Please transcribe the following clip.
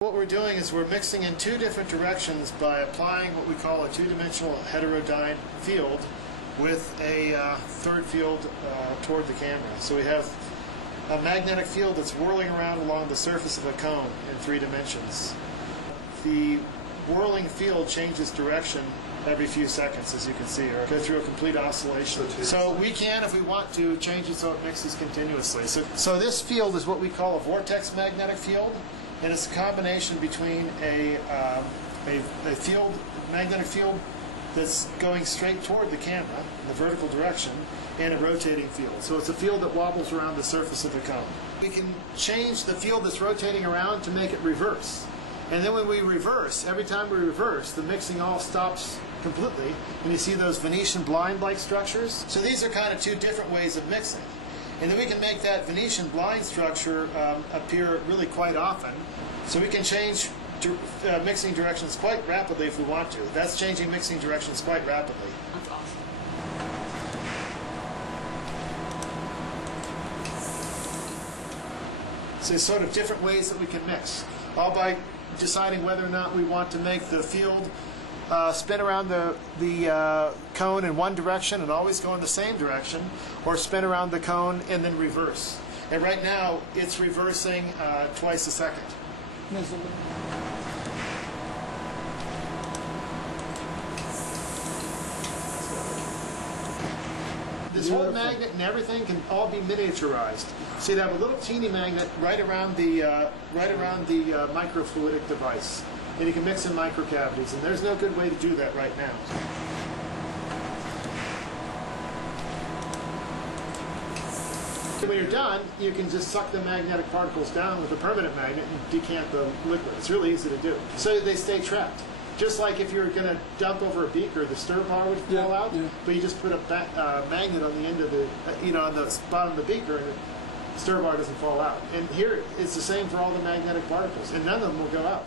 What we're doing is we're mixing in two different directions by applying what we call a two-dimensional heterodyne field with a third field toward the camera. So we have a magnetic field that's whirling around along the surface of a cone in 3 dimensions. The whirling field changes direction every few seconds, as you can see, or go through a complete oscillation. So we can, if we want to, change it so it mixes continuously. So this field is what we call a vortex magnetic field. And it's a combination between a magnetic field that's going straight toward the camera in the vertical direction and a rotating field. So it's a field that wobbles around the surface of the cone. We can change the field that's rotating around to make it reverse. And then when we reverse, every time we reverse, the mixing all stops completely, and you see those Venetian blind-like structures. So these are kind of two different ways of mixing. And then we can make that Venetian blind structure appear really quite often. So we can change mixing directions quite rapidly if we want to. That's changing mixing directions quite rapidly. That's awesome. So there's sort of different ways that we can mix, all by deciding whether or not we want to make the field spin around the cone in one direction and always go in the same direction, or spin around the cone and then reverse. And right now, it's reversing twice a second. This whole magnet and everything can all be miniaturized. So you'd have a little teeny magnet right around the microfluidic device. And you can mix in microcavities, and there's no good way to do that right now. When you're done, you can just suck the magnetic particles down with a permanent magnet and decant the liquid. It's really easy to do. So they stay trapped. Just like if you were going to dump over a beaker, the stir bar would fall out, but you just put a magnet on the end of the, on the bottom of the beaker, and the stir bar doesn't fall out. And here, it's the same for all the magnetic particles, and none of them will go out.